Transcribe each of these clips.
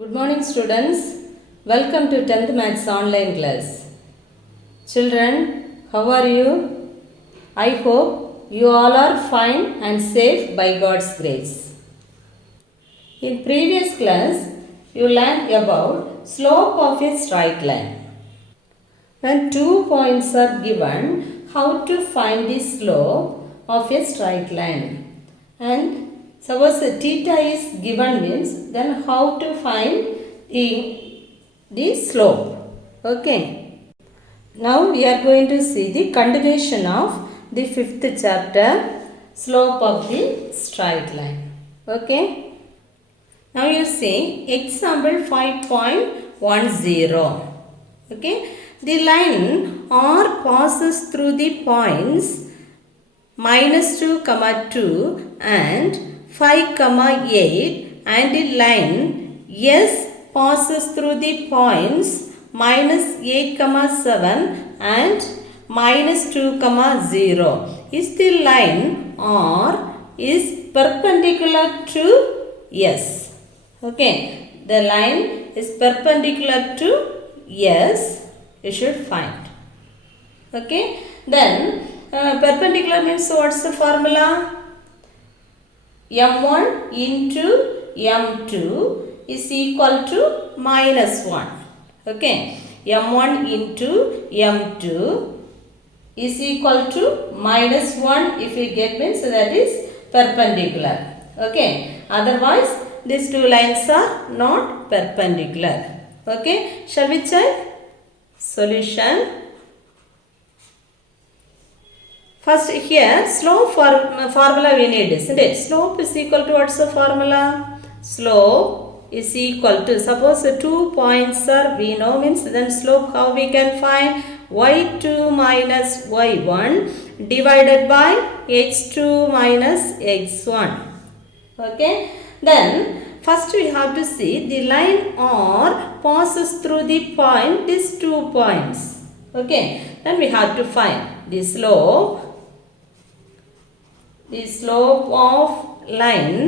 Good morning students. Welcome to 10th Maths online class. Children, how are you? I hope you all are fine and safe by God's grace. In previous class, you learned about slope of a straight line. When 2 points are given, how to find the slope of a straight line. And suppose theta is given means, then how to find the slope. Okay. Now we are going to see the continuation of the 5th chapter, slope of the straight line. Okay. Now you see example 5.10. Okay. The line R passes through the points -2, 2 and 5, 8, and the line S passes through the points -8, 7 and -2, 0. Is the line R is perpendicular to S? Okay, the line is perpendicular to S. You should find. Okay, then perpendicular means what's the formula? M1 into M2 is equal to -1. Okay, M1 into M2 is equal to -1. If you get means that is perpendicular. Okay, otherwise these two lines are not perpendicular. Okay, shall we check? Solution. First here slope formula we need, isn't it? Slope is equal to what's the formula? Slope is equal to, suppose 2 points are we know means, then slope how we can find? Y2 minus y1 divided by x2 minus x1. Okay, then first we have to see the line R passes through the point, these 2 points. Okay, then we have to find the slope of line.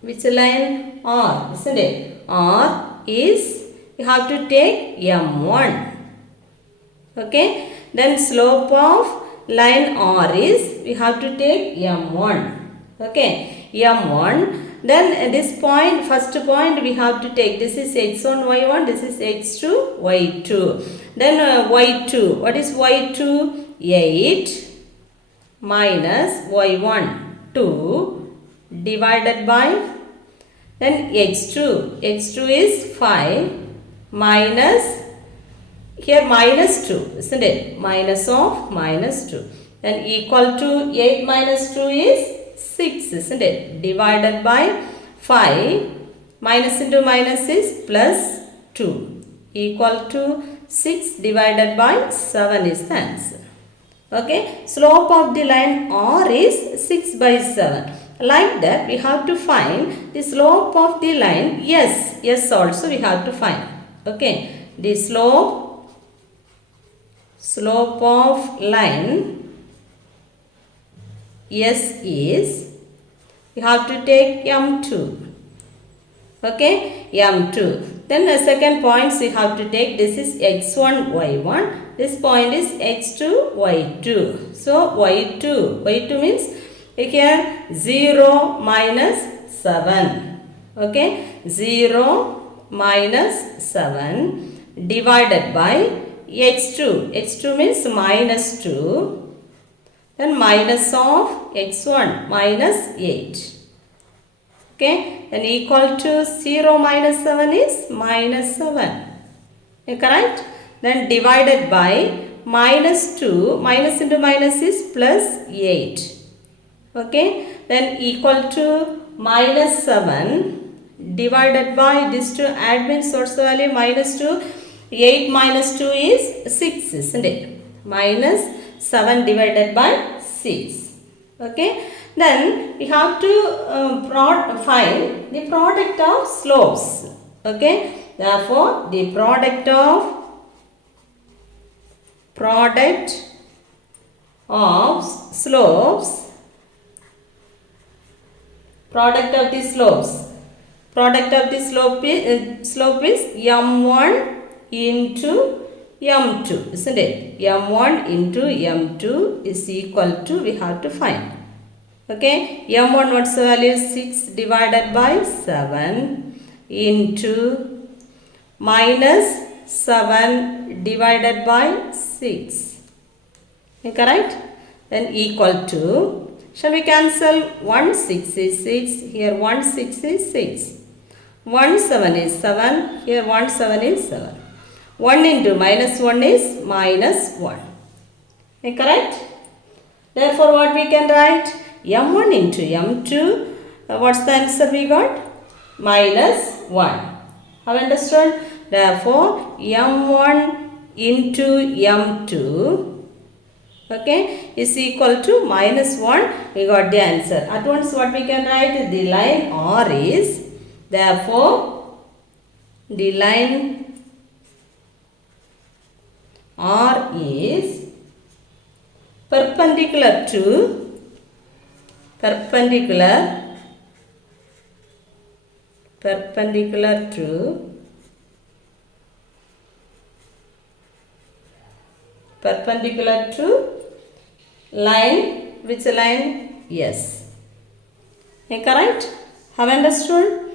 Which line? R, isn't it? R is, you have to take M1. Okay, then slope of line R is, we have to take M1. Okay, M1. Then this point, first point we have to take, this is x1, y1, this is x2, y2. Then y2, what is y2? 8 minus y1, 2 divided by, then x2 is 5 minus, here -2, isn't it? Minus of -2. Then equal to 8 minus 2 is 6, isn't it? Divided by 5, minus into minus is plus 2, equal to 6 divided by 7 is the answer. Okay, slope of the line R is 6 by 7. Like that we have to find the slope of the line S. S also we have to find. Okay, the slope of line S is, you have to take M2. Okay, M2. Then the second points you have to take, this is x1, y1. This point is x2, y2. So y2 means here 0 minus 7. Okay, 0 minus 7 divided by x2. x2 means -2. Then minus of x1 minus 8. Okay, then equal to 0 minus 7 is -7. Correct? Then divided by -2, minus into minus is plus 8. Okay, then equal to -7 divided by this 2, add means what's the value? -2. 8 minus 2 is 6, isn't it? Minus 7 divided by 6. Okay, then we have to find the product of slopes. Okay, therefore the product of slopes, product of the slopes Product of the slope is m1 into m2, isn't it? m1 into m2 is equal to, we have to find. Okay, m1 what's the value? 6 divided by 7 into minus 7 divided by 6. Correct? Then equal to, shall we cancel? 1 6 is 6, here 1 6 is 6. 1 7 is 7, here 1 7 is 7. 1 into minus 1 is minus 1. Correct? Therefore what we can write? m1 into m2, what's the answer we got? Minus 1. Have understood? Therefore m1 into m2, okay, is equal to minus 1. We got the answer. At once what we can write? The line R is, therefore the line R is perpendicular to perpendicular to line, which line? Yes. Correct? Have understood?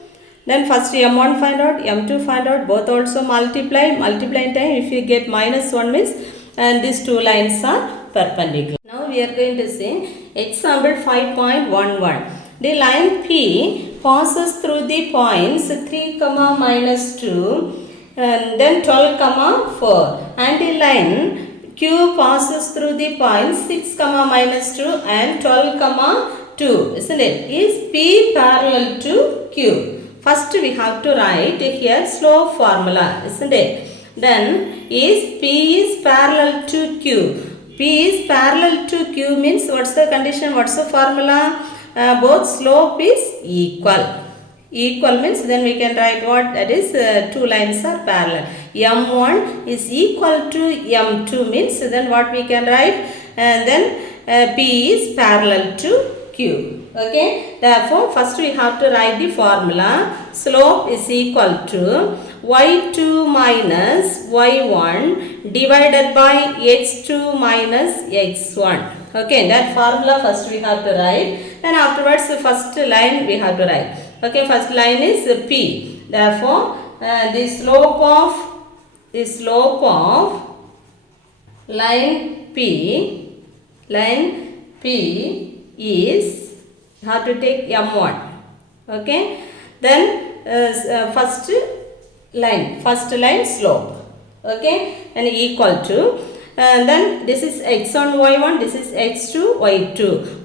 Then first m1 find out, m2 find out, both also multiply time. If you get minus 1 means, and these two lines are perpendicular. Now we are going to see example 5.11. The line P passes through the points 3, minus 2 and then 12, 4, and the line Q passes through the points 6, minus 2 and 12, 2, isn't it? Is P parallel to Q? First we have to write here slope formula, isn't it? Then is P is parallel to Q. P is parallel to Q means, what's the condition? What's the formula? Both slope is equal. Equal means then we can write what? That is two lines are parallel. m1 is equal to m2 means then what we can write? And then P is parallel to Q. Okay. Therefore first we have to write the formula. Slope is equal to y2 minus y1 divided by x2 minus x1. Okay, that formula first we have to write. Then afterwards the first line we have to write. Okay, first line is P. Therefore the slope of line P is, you have to take m1. Okay, then first line slope, okay, and equal to, then this is x1 y1, this is x2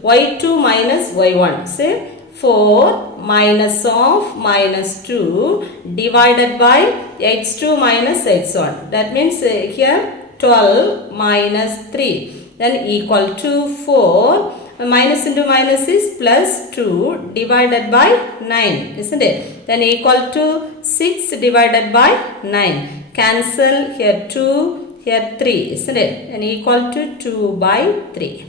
y2 minus y1, say 4 minus of minus 2 divided by x2 minus x1, that means here 12 minus 3, then equal to 4 minus into minus is plus 2 divided by 9, isn't it? Then equal to 6 divided by 9. Cancel here 2, here 3, isn't it? And equal to 2 by 3.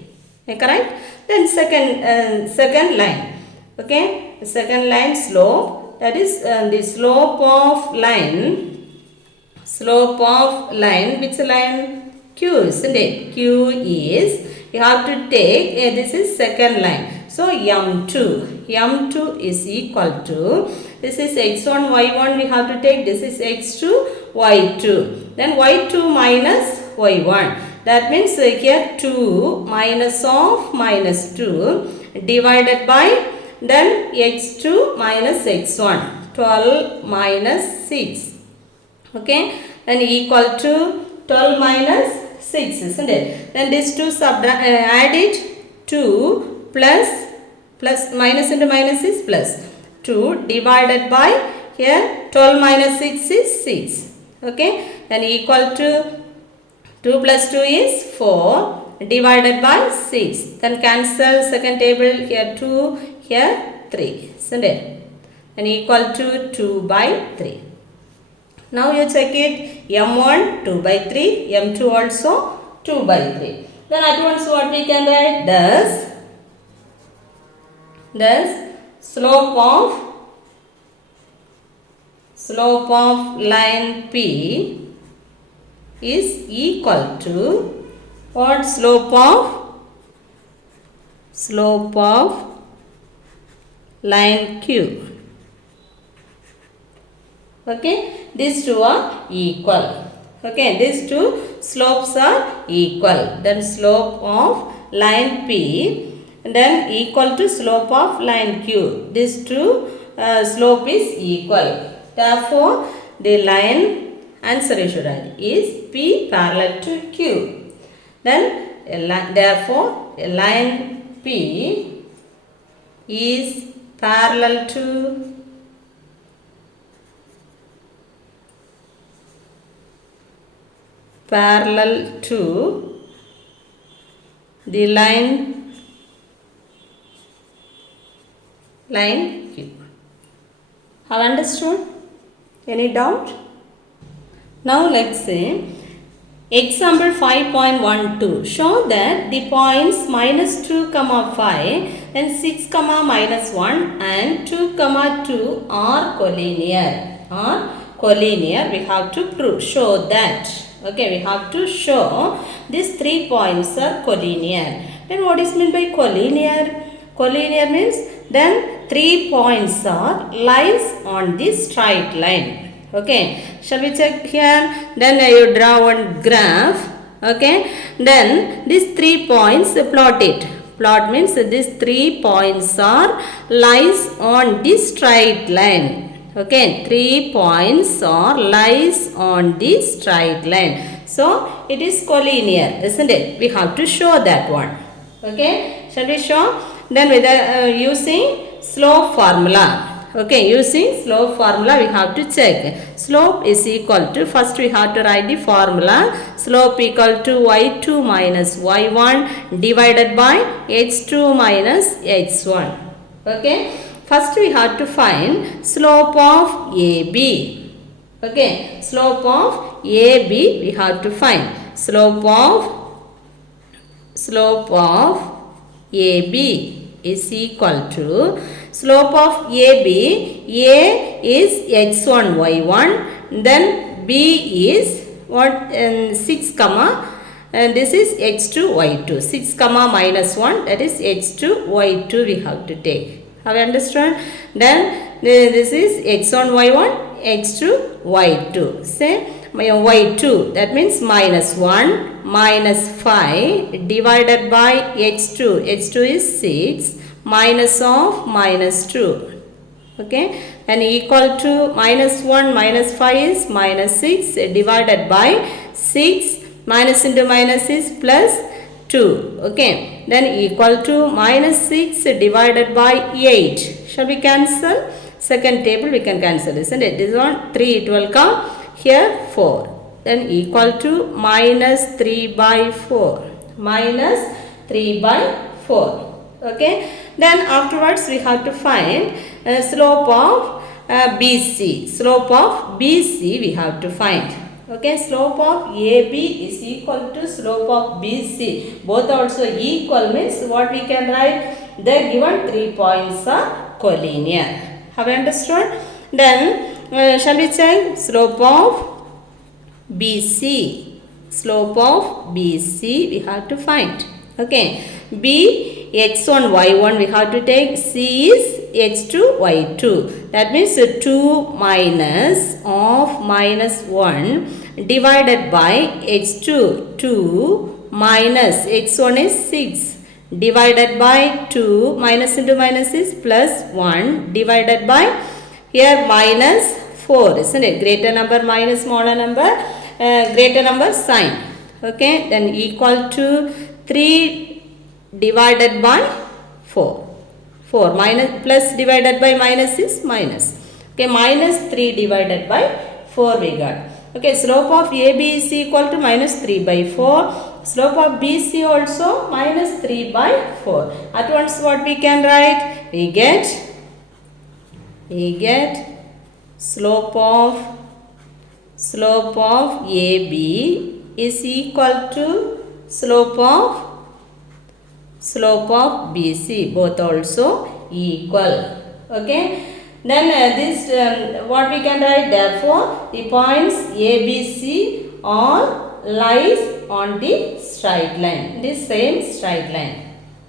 Correct? Then second line. Okay, second line slope, that is the slope of line, which line? Q, isn't it? Q is, you have to take, this is second line. So m2 is equal to, this is x1 y1 we have to take, this is x2 y2, then y2 minus y1, that means here 2 minus of minus 2 divided by, then x2 minus x1, 12 minus 6, okay, and equal to 12 minus 6, isn't it? Then these two add it, 2 plus minus into minus is plus, 2 divided by, here 12 minus 6 is 6, okay, then equal to 2 plus 2 is 4 divided by 6, then cancel second table, here 2, here 3, isn't it? And equal to 2 by 3. Now you check it, m1 2 by 3, m2 also 2 by 3. Then at once what we can write? Thus slope of slope of line P is equal to what? Slope of line Q. Okay, these two are equal. Okay, these two slopes are equal. Then slope of line P then equal to slope of line Q. These two slope is equal. Therefore, the line answer you should write is P parallel to Q. Then therefore, a line P is parallel to the line Q. Have understood? Any doubt? Now let's say example 5.12. Show that the points minus 2, 5 and 6, minus 1 and 2, 2 are collinear. We have to prove. Show that. Okay, we have to show these 3 points are collinear. Then what is meant by collinear? Collinear means then 3 points are lines on this straight line. Okay, shall we check here? Then you draw one graph. Okay, then these 3 points plot it. Plot means these 3 points are lines on this straight line. Okay, 3 points are lies on this straight line. So it is collinear, isn't it? We have to show that one. Okay, shall we show? Then with using slope formula. Okay, using slope formula we have to check. Slope is equal to, first we have to write the formula. Slope equal to y2 minus y1 divided by h2 minus h1. Okay, first we have to find slope of AB. Okay, slope of AB we have to find. Slope of AB is equal to slope of AB. A is x1 y1, then B is what? 6 comma and this is x2 y2. 6 comma minus 1, that is x2 y2 we have to take. Have you understood? Then this is x1 y1, x2 y2. Say y2, that means minus 1 minus 5 divided by h2. h2 is 6 minus of minus 2. Okay, and equal to minus 1 minus 5 is minus 6 divided by 6 minus into minus is plus 2. Okay, then equal to minus 6 divided by 8. Shall we cancel? Second table we can cancel, isn't it? This one 3, it will come here 4. Then equal to minus 3 by 4. Minus 3 by 4. Okay, then afterwards we have to find slope of BC. Slope of BC we have to find. Okay, slope of AB is equal to slope of BC. Both also equal means what we can write? The given 3 points are collinear. Have you understood? Then shall we check slope of BC? Slope of BC we have to find. Okay, B x1 y1 we have to take. C is x2 y2. That means 2 minus of minus 1 divided by h2. 2 minus x1 is 6 divided by 2 minus into minus is plus 1 divided by here minus 4, isn't it? Greater number minus smaller number, greater number sign. Okay, then equal to 3 divided by 4. 4 minus plus divided by minus is minus. Okay, minus 3 divided by 4 we got. Okay, slope of AB is equal to minus 3 by 4. Slope of BC also minus 3 by 4. At once what we can write? We get slope of AB is equal to slope of BC. Both also equal. Okay. Then this what we can write, therefore the points A, B, C all lies on the straight line, the same straight line.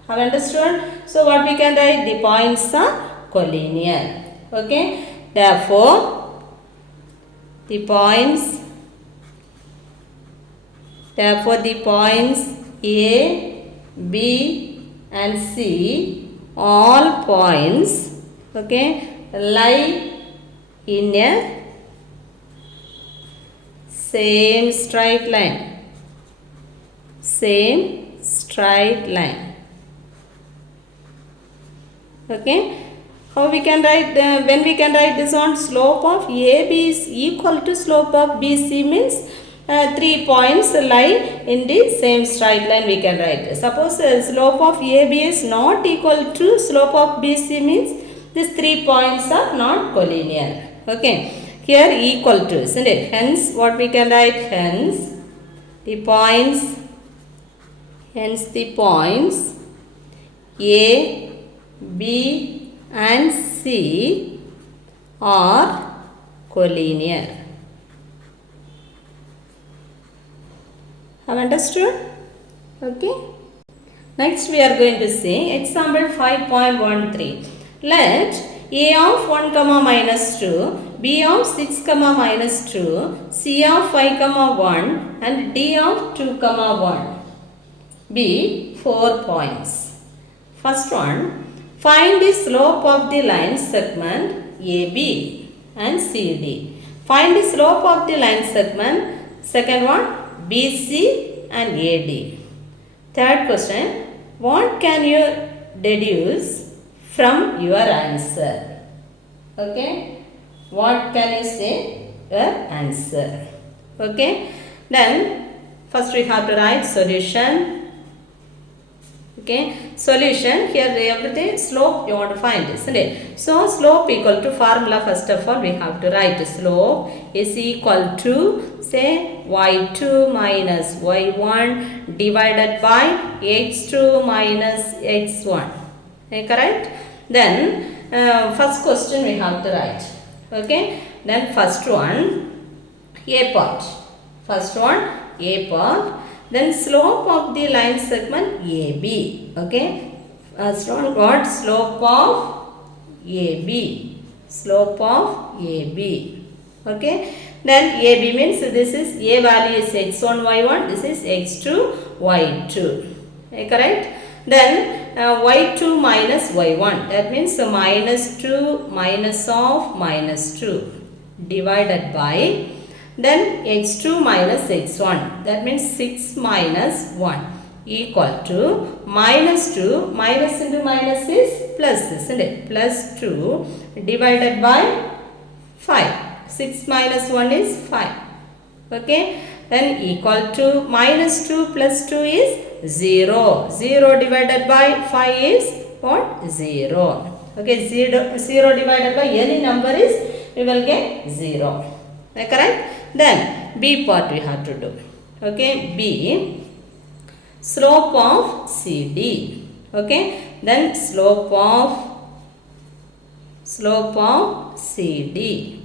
Have understood? So what we can write, the points are collinear. Okay, therefore the points A, B and C all points, okay, lie in a same straight line. Okay, how we can write, when we can write this on, slope of AB is equal to slope of BC means 3 points lie in the same straight line we can write. Suppose slope of AB is not equal to slope of BC means these 3 points are not collinear. Okay, here equal to, isn't it? Hence what we can write, hence the points A, B and C are collinear. Have understood? Okay. Next we are going to see example 5.13. Let A of 1 comma minus 2, B of 6 comma minus 2, C of 5 comma 1 and D of 2 comma 1 be 4 points. First one, find the slope of the line segment AB and CD. Find the slope of the line segment, second one, BC and AD. Third question, what can you deduce from your answer? Okay, what can you say your answer? Okay, then first we have to write solution. Okay, solution, here everything slope you want to find, isn't it? So slope equal to, formula first of all we have to write, slope is equal to, say, y2 minus y1 divided by x2 minus x1. Okay, correct? Then first question we have to write. Okay, then first one, A part. First one, A part. Then slope of the line segment AB. Okay, what? Slope of AB. Slope of AB. Okay, then AB means this is A value is x1 y1. This is x2 y2. Okay, correct? Then y2 minus y1. That means minus 2 minus of minus 2 divided by, then x2 minus x1, that means 6 minus 1 equal to minus 2, minus into minus is plus, isn't it? Plus 2 divided by 5. 6 minus 1 is 5. Okay, then equal to minus 2 plus 2 is 0. 0 divided by 5 is what? 0. Okay, 0 divided by any number is, we will get 0. Okay, correct? Then B part we have to do. Okay, B, slope of CD. Okay, then slope of CD,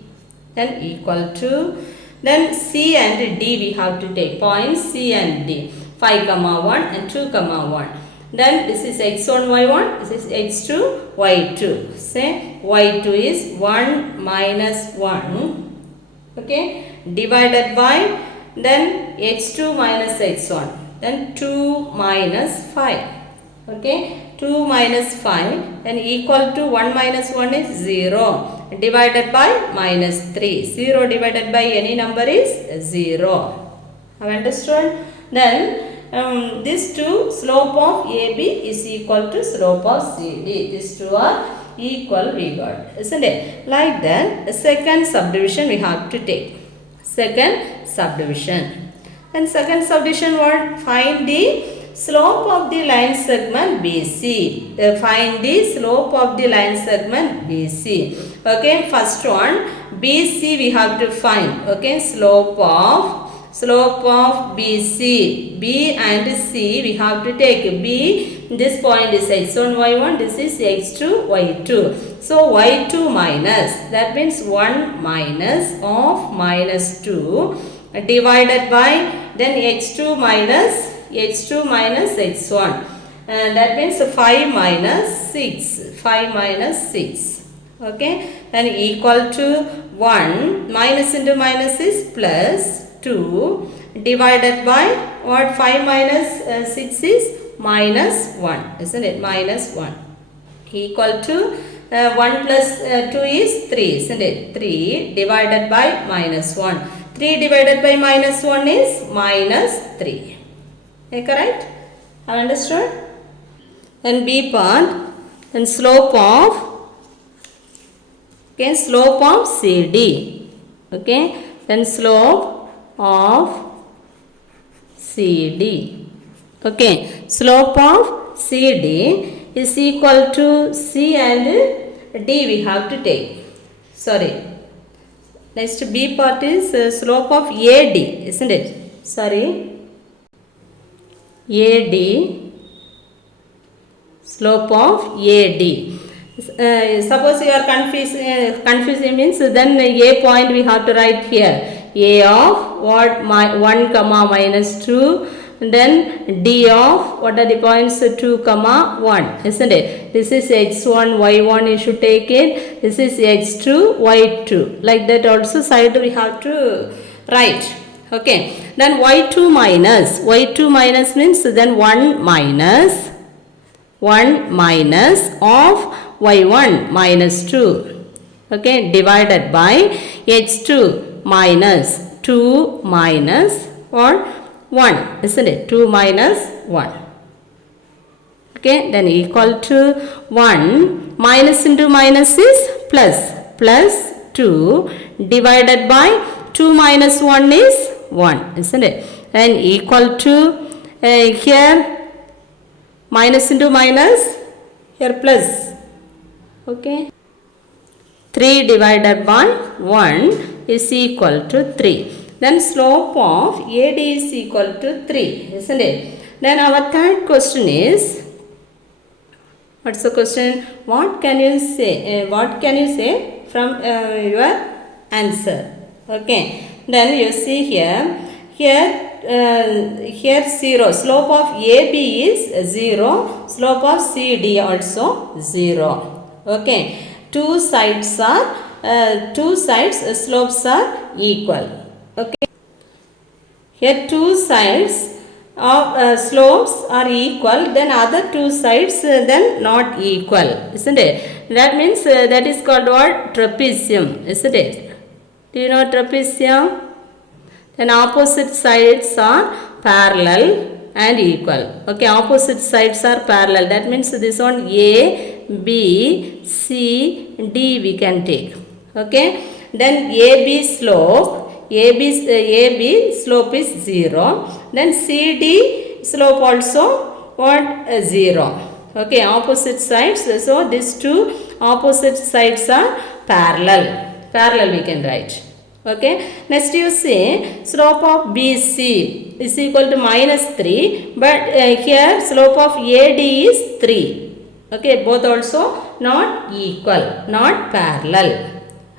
then equal to, then C and D we have to take, points C and D, 5 comma 1 and 2 comma 1. Then this is x1 y1, this is x2 y2. Say y2 is 1 minus 1. Okay, divided by, then x2 minus x1, then 2 minus 5. Okay, 2 minus 5, then equal to 1 minus 1 is 0 divided by minus 3. 0 divided by any number is 0. Have understood? Then these two, slope of AB is equal to slope of CD. These two are equal, we got, isn't it? Like that, the second subdivision we have to take. Second subdivision. And second subdivision, what? Find the slope of the line segment BC. Find the slope of the line segment BC. Okay, first one, BC we have to find. Okay, slope of BC. B and C we have to take. B, this point is x1 y1, this is x2 y2. So y2 minus, that means 1 minus of minus 2 divided by then h2 minus h1. That means 5 minus 6. 5 minus 6. Okay. Then equal to 1. Minus into minus is plus 2 divided by what? 5 minus 6 is minus 1. Isn't it? Minus 1. Equal to 1 plus 2 is 3. Isn't it? 3 divided by minus 1. 3 divided by minus 1 is minus 3. Correct? Have understood? Then B part, then slope of CD. Okay, then slope of CD. Okay, slope of CD is equal to C and D we have to take. Sorry. Next B part is slope of AD, isn't it? Sorry. AD, slope of AD. Suppose you are confusing means then A point we have to write here. A of what? 1 comma minus 2. Then D of what are the points? 2 comma 1, isn't it? This is x1 y1, you should take it. This is x2 y2. Like that also side we have to write. Okay. Then y2 minus means then 1 minus of y1 minus 2. Okay, divided by h2 minus 2 minus or 1, isn't it? 2 minus 1. Okay, then equal to 1. Minus into minus is plus 2 divided by 2 minus 1 is 1, isn't it? And equal to here minus into minus, here plus. Okay, 3 divided by 1 is equal to 3. Then slope of AD is equal to 3, isn't it? Then our third question is, what's the question? What can you say? From your answer? Okay. Then you see here 0. Slope of AB is 0. Slope of CD also 0. Okay. Two sides slopes are equal. Okay. Here two sides of slopes are equal, then other two sides then not equal, isn't it? That means that is called what? Trapezium, isn't it? Do you know trapezium? Then opposite sides are parallel and equal. Okay, opposite sides are parallel. That means this one A, B, C, D we can take. Okay. Then AB slope is 0. Then CD slope also what? 0. Okay, opposite sides. So these two opposite sides are parallel. Parallel we can write. Okay. Next you say slope of BC is equal to minus 3. But here slope of AD is 3. Okay, both also not equal, not parallel.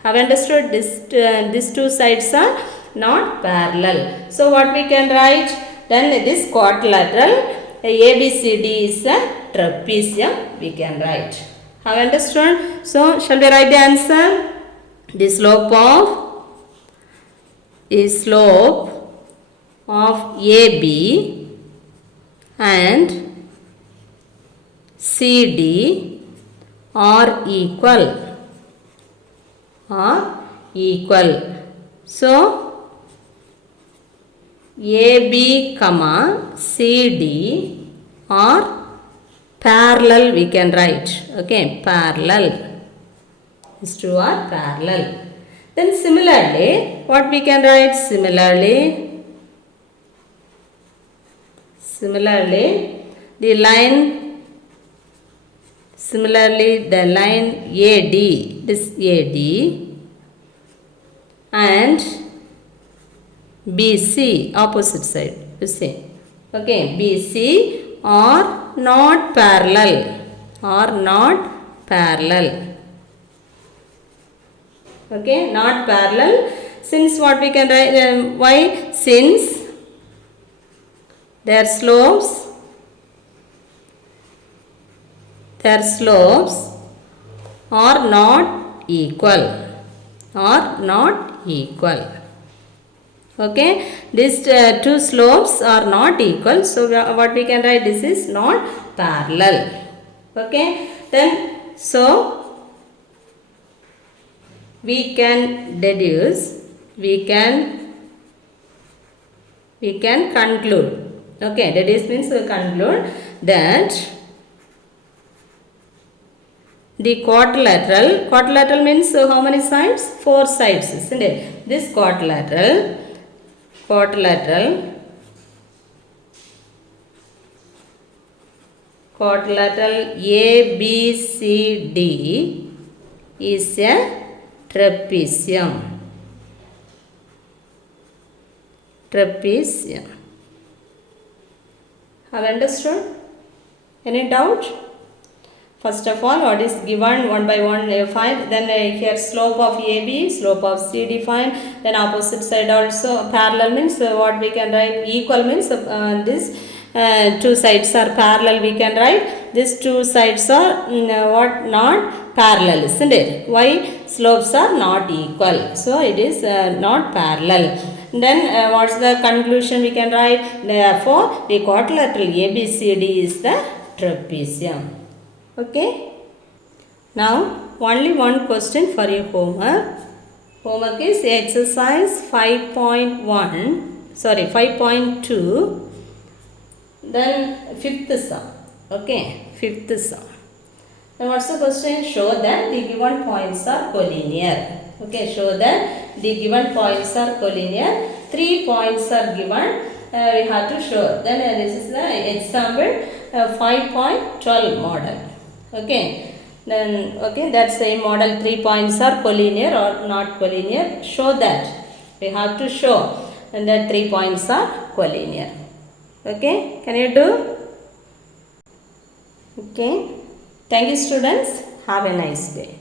Have understood? These two sides are not parallel. So what we can write? Then this quadrilateral ABCD is a trapezium we can write. Have understood? So shall we write the answer? The slope of AB and CD are equal. So AB comma CD are parallel we can write. Okay, parallel. These two are parallel. Then similarly, what we can write? Similarly, the line AD, this AD and BC, opposite side, you see. Okay, BC are not parallel. Okay, not parallel. Since what we can write, why? Since their slopes are not equal. Are not equal. Okay, these two slopes are not equal. So what we can write, this is not parallel. Okay, then so we can deduce, we can conclude. Okay, deduce means we conclude that the quadrilateral means how many sides? 4 sides, isn't it? This quadrilateral ABCD is a trapezium. Have understood? Any doubt? First of all, what is given? One by one find. Then here slope of AB, slope of CD find. Then opposite side also. Parallel means what we can write? Equal means this two sides are parallel, we can write. These two sides are what? Not parallel, isn't it? Why? Slopes are not equal. So it is not parallel. Then what's the conclusion we can write? Therefore, the quadrilateral ABCD is the trapezium. Okay. Now, only one question for your homework. Homework is exercise 5.1, sorry 5.2, then fifth sum. Okay, fifth sum. Now, what's the question? Show that the given points are collinear. Okay, show that the given points are collinear. 3 points are given. We have to show. Then this is the example 5.12 model. Okay. Then that's the model. 3 points are collinear or not collinear. Show that. We have to show and that 3 points are collinear. Okay. Can you do? Okay. Thank you, students. Have a nice day.